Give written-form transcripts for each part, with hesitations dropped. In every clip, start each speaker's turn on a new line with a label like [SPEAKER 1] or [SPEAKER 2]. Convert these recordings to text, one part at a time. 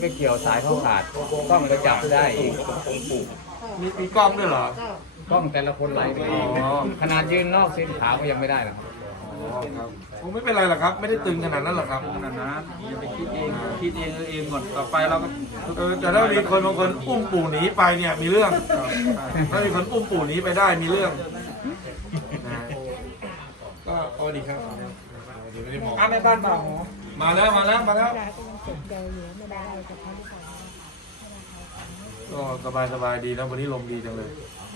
[SPEAKER 1] ไปเกี่ยวสายเขาขาดกล้องไปจับได้อีก
[SPEAKER 2] มีกล้องด้วยเหรอก
[SPEAKER 1] ล้องแต่ละคนไหลไปอีกขนาดยืนนอกเส้นขาวก็ยังไม่ได้หรอก
[SPEAKER 2] อ๋อครับผมไม่เป็นไรหรอกครับ ไม่ได้ตึงขนาดนั้นหรอกครับ
[SPEAKER 3] ขนาดนั้นอย่าไปคิดเองเองก่อนต่อไปเราก็
[SPEAKER 2] แต่ถ้ามีคนบางคนอุ้มปู่หนีไปเนี่ยมีเรื่องถ้ามีคนอุ้มปู่หนีไปได้มีเรื่องนะก็เอาดีครับเดี๋ยวไม่ได้มอง
[SPEAKER 3] แม่บ้านเปล่าหมอ
[SPEAKER 2] มาแล้วก็สบายดีนะวันนี้ลมดีจังเลย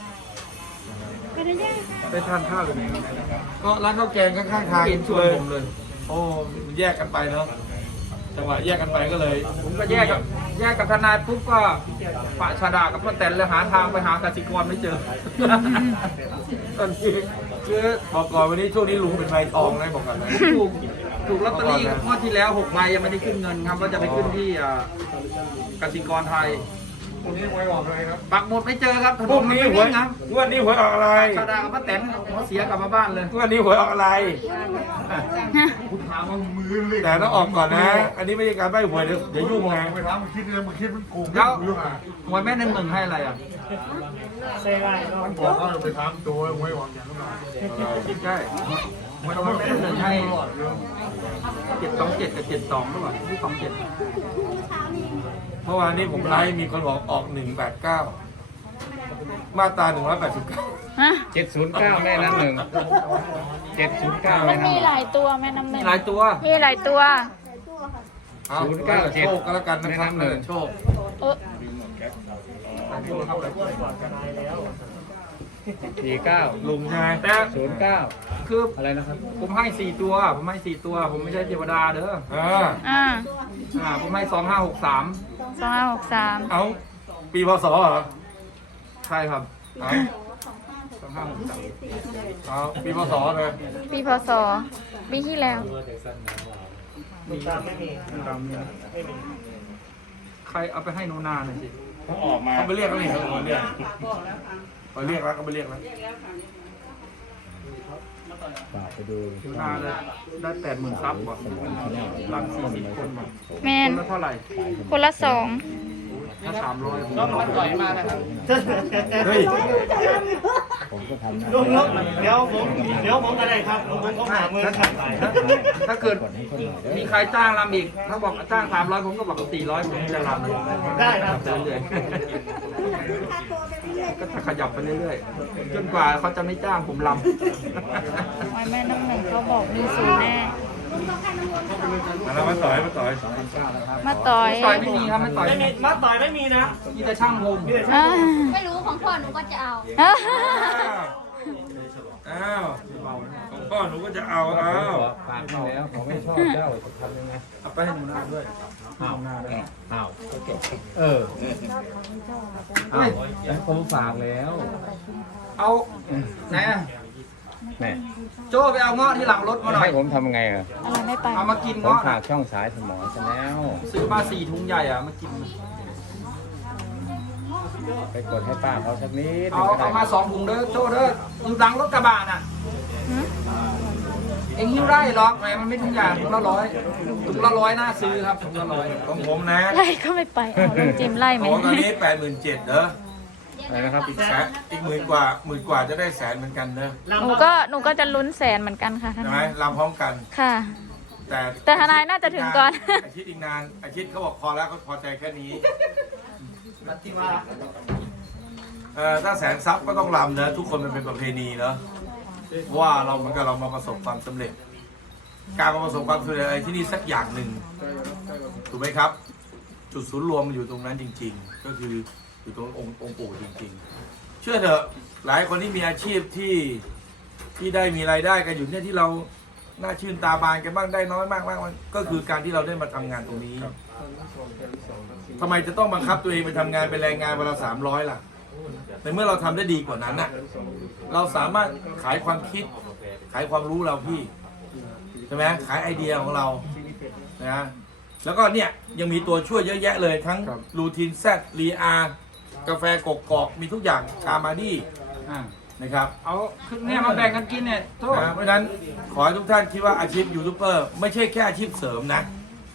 [SPEAKER 3] ไปทานข้าวหรือไง
[SPEAKER 2] ก็ร้านข้าวแกงข้างๆทาง
[SPEAKER 3] เห็นชวนผมเลย
[SPEAKER 2] โอ้มันแยกกันไปเนาะจังหวะแยกกันไปก็เลย
[SPEAKER 3] ผมก็แยกกับทนายปุ๊บก็ปะชาดากับพ่อแตนเลยหาทางไปหากสิกรไม่เจอ
[SPEAKER 2] ตอนนี้คือบอกก่อนวันนี้ช่วงนี้ลุงเป็นไม้ทองนะบอกก่อนนะ
[SPEAKER 3] ถูกลอตเตอรี่งวดที่แล้ว6ใบยังไม่ได้ขึ้นเงินครับว่าจะไปขึ้นที่กสิกรไทย
[SPEAKER 2] พรุ่งนี้หวยออกอะไรครับ
[SPEAKER 3] ปักหมุดไม่เจอครับถน
[SPEAKER 2] พรุ่
[SPEAKER 3] น
[SPEAKER 2] ง
[SPEAKER 3] มัน
[SPEAKER 2] นี้
[SPEAKER 3] ไม่
[SPEAKER 2] หวย
[SPEAKER 3] วิ่งครับ
[SPEAKER 2] งวดนี้หวยออกอะไร
[SPEAKER 3] ชาดากับพ่อแตนหัวเสียกลับมาบ้านเลย
[SPEAKER 2] งวดนี้หวยออกอะไร แต่ต้องออกก่อนนะ อันนี้ไม่ใช่การใบ้หวยเดี๋ยวยุ่งไง
[SPEAKER 3] แล้วหวยแม่1-1ให้อะไรอ่ะใช่ใช่หวยแม่1-1ให้727กับ72หรือเปล่าที่27
[SPEAKER 2] เมื่อวานนี้ผมไลฟ์มีคนบอกออก189มาตรา189
[SPEAKER 4] ฮะ
[SPEAKER 1] 709แม่น้ำหนึ่ง709
[SPEAKER 4] มั
[SPEAKER 1] แม่
[SPEAKER 4] น
[SPEAKER 1] น้ำห
[SPEAKER 4] มี
[SPEAKER 1] นึ่ง
[SPEAKER 4] หลายตัวแม่น้ำหนึ่ง
[SPEAKER 3] หลายตัว
[SPEAKER 4] มีหลายตัว
[SPEAKER 2] เอา
[SPEAKER 1] 097
[SPEAKER 2] โชคก็แล้วกันนะครับ
[SPEAKER 1] แนะนำหนึ่ง
[SPEAKER 2] โชค
[SPEAKER 4] เออ
[SPEAKER 1] 49
[SPEAKER 2] ลุงใช่ไหม
[SPEAKER 3] แต่
[SPEAKER 1] 09
[SPEAKER 3] คือ
[SPEAKER 1] อะไรนะครับ
[SPEAKER 3] ผมให้4ตัวผมไม่ใช่เทวดาเด้อ
[SPEAKER 4] อ่า
[SPEAKER 3] ผมให้2563
[SPEAKER 4] 2563
[SPEAKER 2] เอาปีพศเหรอ
[SPEAKER 3] ใช่ครับ
[SPEAKER 2] เอา
[SPEAKER 3] 2563
[SPEAKER 2] เอาปีพศเลย
[SPEAKER 4] ปีพศปีที่แล้ว
[SPEAKER 3] มีตามไม่มีใครเอาไปให้โนนาหน่อยสิ
[SPEAKER 2] เขาไปเรียกแล้วนี่เขาไปเรียกไปเรียกแล้วก็ไปเรียกแล้ว
[SPEAKER 1] ฝากไปดู
[SPEAKER 3] โนนาได้80,000ซับบ่หลัง40คนบ่
[SPEAKER 4] แม
[SPEAKER 3] คน นละเท่าไหร่
[SPEAKER 4] คนละ2
[SPEAKER 3] ถ้า300ต้องมาต่อยมานะครับ
[SPEAKER 2] เฮ้ย
[SPEAKER 1] ผมก็ทำหน้า
[SPEAKER 5] เดี๋ยวผมก็ได้ครับผมก็หามือครับ
[SPEAKER 3] ถ้าเกิด
[SPEAKER 1] กดให้คนหน่อยได้
[SPEAKER 3] มีใครจ้างรำอีก ถ้าบอกจ้าง300ผมก็บอก400ผมจะรำ
[SPEAKER 5] ได้ครับ
[SPEAKER 3] เรื่อยๆก็จะขยับไปเรื่อยๆจนกว่าเขาจะไม่จ้างผมรำ
[SPEAKER 4] หวยแม่น้ำหนึ่งเขาบอกมีศูนย์แน่
[SPEAKER 2] มาแล้วมาต่อย
[SPEAKER 4] มาต่อย
[SPEAKER 3] ต่อยไม่มีครับไม่ต่อย
[SPEAKER 5] ไม่มีมาต่อยไม่มีนะ
[SPEAKER 3] มีแต่ช่างผม
[SPEAKER 4] อ่า
[SPEAKER 6] ไม่รู้ของพ่อหนูก็จะเอา
[SPEAKER 4] อ่า
[SPEAKER 2] อ้าวของพ่อหนูก็จะเอาอ้าว
[SPEAKER 1] ฝากไปแล้วเขาไม่ชอบเจ้าจะทำยังไง
[SPEAKER 3] เอาไปให้หนูนาด้วย
[SPEAKER 1] อ้าวอ้าวเออ
[SPEAKER 3] เฮ้ย
[SPEAKER 1] ผมฝากแล้ว
[SPEAKER 3] เอาไหนอะ
[SPEAKER 1] แม่
[SPEAKER 3] โจ้ไปเอาเงาะที่หลังรถมาหน่อย
[SPEAKER 1] ให้ผมทำไงอ่ะ
[SPEAKER 4] อะไรไม่ไป
[SPEAKER 3] เอามากิน
[SPEAKER 1] ผม
[SPEAKER 3] เงาะ
[SPEAKER 1] ฝา
[SPEAKER 3] น่ะ
[SPEAKER 1] กช่องสายสมองซะแล้ว
[SPEAKER 3] ซื้อมา4 ถุงใหญ่อะมากิน
[SPEAKER 1] ไปกดให้ป้าเขาสักนิด
[SPEAKER 3] เอามา2 ถุงเด้อโจ้เด้ออยู่หลังรถกระบะน่ะ
[SPEAKER 4] หืม
[SPEAKER 3] เอ็งหิ้วได้หรอกแหมมันไม่ถุงใหญ่ถุงละ100ถุงละ100น่าซื้อครับถุงละ100
[SPEAKER 2] ของผมนะ
[SPEAKER 4] ไล่ก็ไม่ไปเอาลงจิมไล่ไหม
[SPEAKER 2] ของตอนนี้87,000เด้อ
[SPEAKER 1] อะไรนะครับ
[SPEAKER 2] อีกหมื่นกว่าจะได้100,000เหมือนกันเด้อ
[SPEAKER 4] หนูก็จะลุ้นแสนเหมือนกันค่ะท่าน
[SPEAKER 2] ใช่ไหมรำพร้อมกัน
[SPEAKER 4] ค่ะ แต่ทนายน่าจะถึงก่อน
[SPEAKER 2] อาทิตย์อีกนานอาทิตย์เขาบอกพอแล้วเขาพอใจแค่นี้
[SPEAKER 3] ลัทธิว่า
[SPEAKER 2] ถ้า100,000 ซับก็ต้องรำนะทุกคนมันเป็นประเพณีเนาะเพราะว่าเราเหมือนกับเรามาประสบความสำเร็จ การมาประสบความสำเร็จอะไรที่นี่สักอย่างหนึ่งถูกไหมครับ จุดศูนย์รวมมันอยู่ตรงนั้นจริง ๆ ก็คืออยู่ตรงองค์ปู่จริง ๆ เชื่อเถอะหลายคนที่มีอาชีพที่ได้มีรายได้กันอยู่เนี่ยที่เราน่าชื่นตาบานกันบ้างได้น้อยมากก็คือการที่เราได้มาทำงานตรงนี้ทำไมจะต้องบังคับตัวเองไปทำงานเป็นแรงงานวันละ300ล่ะในเมื่อเราทำได้ดีกว่านั้นน่ะเราสามารถขายความคิดขายความรู้เราพี่ใช่ไหมขายไอเดียของเรานะแล้วก็เนี่ยยังมีตัวช่วยเยอะแยะเลยทั้งรูทีนแซดรีอาร์กาแฟกอกมีทุกอย่างกามาดี้
[SPEAKER 3] อ่า
[SPEAKER 2] นะครับ
[SPEAKER 3] เอาเนี่ยมาแบ่งกันกินเนี่ยโทษ
[SPEAKER 2] เพราะฉะนั้นขอให้ทุกท่านคิดว่าอาชีพยูทูบเบอร์ไม่ใช่แค่อาชีพเสริมนะ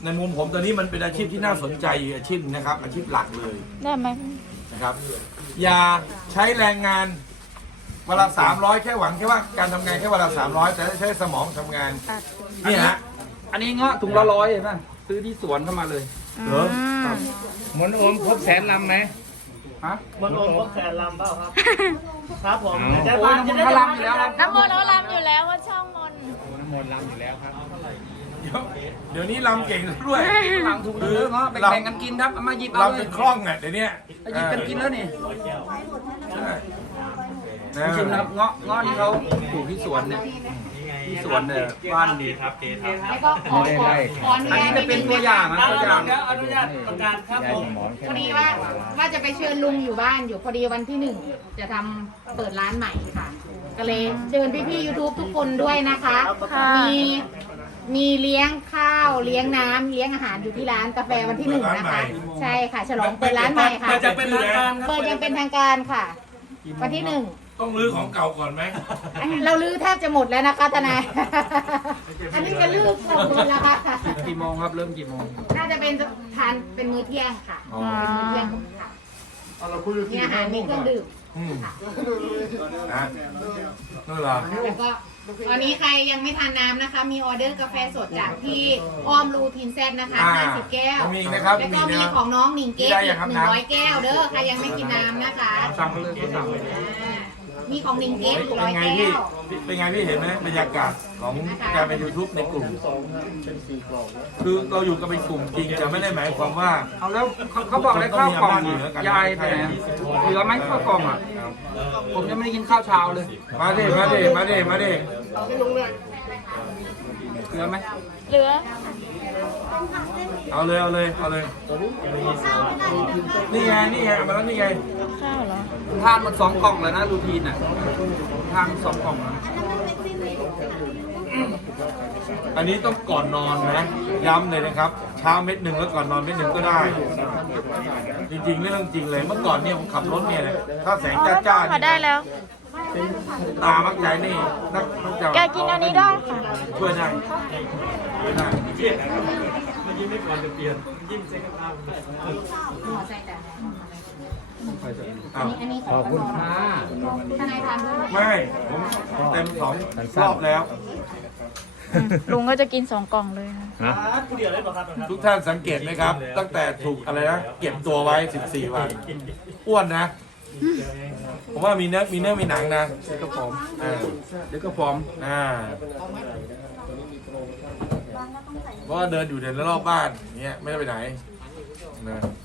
[SPEAKER 2] ในมุมผมตอนนี้มันเป็นอาชีพที่น่าสนใจอาชีพหนึ่งนะครับ อาชีพหลักเลย
[SPEAKER 4] ได้ไหม
[SPEAKER 2] นะครับ อย่าใช้แรงงานเวลา300แค่หวังแค่ว่าการทำงานแค่เวลา300แต่ใช้สมองทำงานเนี่ยฮะ
[SPEAKER 3] อันนี้เงาะถุงละ100เห็นไหมซื้อที่สวนเข้ามาเลย
[SPEAKER 2] เหรอ
[SPEAKER 1] หมนโอมครบแสนลำไหม
[SPEAKER 3] ฮะ
[SPEAKER 5] มันลงพวกแสนลำเปล่าครับ ครับผม
[SPEAKER 1] เอา
[SPEAKER 5] จะ
[SPEAKER 3] โอ้ยน้ำมันพลังอยู่แล้วครับ
[SPEAKER 4] น้ำมนต์เขาลำอยู่แล้วว่าช่องมนต์
[SPEAKER 1] น้ำมนต์ลำอยู่แล้วครับ
[SPEAKER 2] เดี๋ยวนี้ลำเก่งด้วย
[SPEAKER 3] หลังถุงเยอะเงาะแบ่งๆกันกินครับเอามาหยิบเอา
[SPEAKER 2] ลำ
[SPEAKER 3] เล
[SPEAKER 2] เป็
[SPEAKER 3] ย
[SPEAKER 2] นคล่องอ่ะเดี๋ยวนี้
[SPEAKER 3] เอาหยิบกันกินแล้วนี่
[SPEAKER 2] ใช่นะ
[SPEAKER 3] ชิมนะครับเงาะที่เขาปลูกที่สวนเนี่ยที่สวนเนี่ยบ้านดีครับ
[SPEAKER 4] แล้วก็ขออนุ
[SPEAKER 3] อัน
[SPEAKER 4] ญา
[SPEAKER 3] นี้
[SPEAKER 4] ต
[SPEAKER 3] จะเป็นตัวอย่างนะตัวอย่าง
[SPEAKER 5] อนุญาตประกาศครับผม
[SPEAKER 4] พอดีว่าจะไปเชิญลุงอยู่บ้านอยู่พอดีวันที่1จะทำเปิดร้านใหม่ค่ะ ก็เลยเชิญพี่ๆ YouTube ทุกคนด้วยนะคะมีเลี้ยงข้าวเลี้ยงน้ำเลี้ยงอาหารอยู่ที่ร้านกาแฟวันที่1นะคะ ใช่ค่ะ ฉลองเปิดร้านใหม่ค่ะ
[SPEAKER 5] จะเป็นทางการครับ
[SPEAKER 4] เปิดยังเป็นทางการค่ะ วันที่1
[SPEAKER 2] ต้องรื้อของเก่าก่อนไหม
[SPEAKER 4] เราลื้อแทบจะหมดแล้วนะคะทนาย อันนี้จะลื้อหมดแล้วค่ะ
[SPEAKER 3] กี่โมงครับเริ่มกี่โมง
[SPEAKER 4] น่าจะเป็นทานเป็นมื้อเที่ยงค่ะ เป็นมื้อเที่ยงค่ะมีอาหารมีเครื่องดื่ม
[SPEAKER 2] นะนู่นเหรอ
[SPEAKER 4] แล้วก็ตอนนี้ใครยังไม่ทานน้ำนะคะ มีออเดอร์กาแฟสดจากพี่อ้อมรูทีนแซดนะคะ50แก้ว
[SPEAKER 2] มีนะครับ
[SPEAKER 4] แล้วก็มีของน้องหนิงเก๊กอีก100แก้วเด้อใครยังไม่กินน้ำนะคะ
[SPEAKER 3] สั่งมาเลยก็สั่งเลย
[SPEAKER 4] มีของหนิงเก๊กอีก
[SPEAKER 2] เป็น
[SPEAKER 4] 100
[SPEAKER 2] ไง
[SPEAKER 4] แก้
[SPEAKER 2] พี่
[SPEAKER 4] ว
[SPEAKER 2] เป็นไงพี่เห็นไหมบรรยากาศของการเป็น YouTube ในกลุ่ม คือเราอยู่กันเป็นกลุ่มจริงจะไม่ได้หมายความว่า
[SPEAKER 3] เอาแล้วเขาบอกอะไรข้าวกล่องยายไปไหนเหลือไหมข้าวกล่องอ่ะผมยังไม่ได้กินข้าวเช้าเลย
[SPEAKER 2] มาดิมาดิมาดิมาดิ
[SPEAKER 3] เหลือไหม
[SPEAKER 4] เหลือ
[SPEAKER 2] เอาเลยเอาเลยเอาเลยนี่ไงนี่ไงเอามาแล้วนี่ไง
[SPEAKER 4] ข้าวเหรอ
[SPEAKER 3] ผมทานหมด2 กล่องแล้วนะรูทีนอ่ะผมทาน2 กล่องแล้ว
[SPEAKER 2] อันนี้ต้องก่อนนอนนะย้ำเลยนะครับเช้าเม็ดหนึ่งแล้วก่อนนอนเม็ดหนึ่งก็ได้ จริงๆเรื่องจริงเลยเมื่อก่อนเนี่ยผมขับรถเนี่ยนะถ้าแสงจ้าๆ
[SPEAKER 4] พอได้แล้ว
[SPEAKER 2] ตามักใจนี่นักจะ
[SPEAKER 4] แกกินอันนี้ได้ค่ะ
[SPEAKER 2] ช่วยได้ช่วยได้ อ้าว
[SPEAKER 4] อันนี้
[SPEAKER 1] ขอบคุณค่ะ
[SPEAKER 4] ทนายทานด้วย
[SPEAKER 2] ไม่ผมเต็ม2 รอบแล้ว
[SPEAKER 4] ลุงก็จะกิน2 กล่องเลยค่ะ
[SPEAKER 1] ฮะ
[SPEAKER 5] ผู้เดียวได้ป่ะครับ
[SPEAKER 2] ทุกท่านสังเกตไหมครับ ตั้งแต่ถูกอะไรนะเก็บตัวไว้ 14 วันอ้วนนะ ผมว่ามีเนื้อมีหนังนะ
[SPEAKER 3] เดี๋ยวก็พร้อม
[SPEAKER 2] อ่า
[SPEAKER 3] เดี๋ยวก็พร้อม
[SPEAKER 2] เพราะว่าเดินอยู่ในรอบบ้านเนี้ยไม่ได้ไปไหนนะ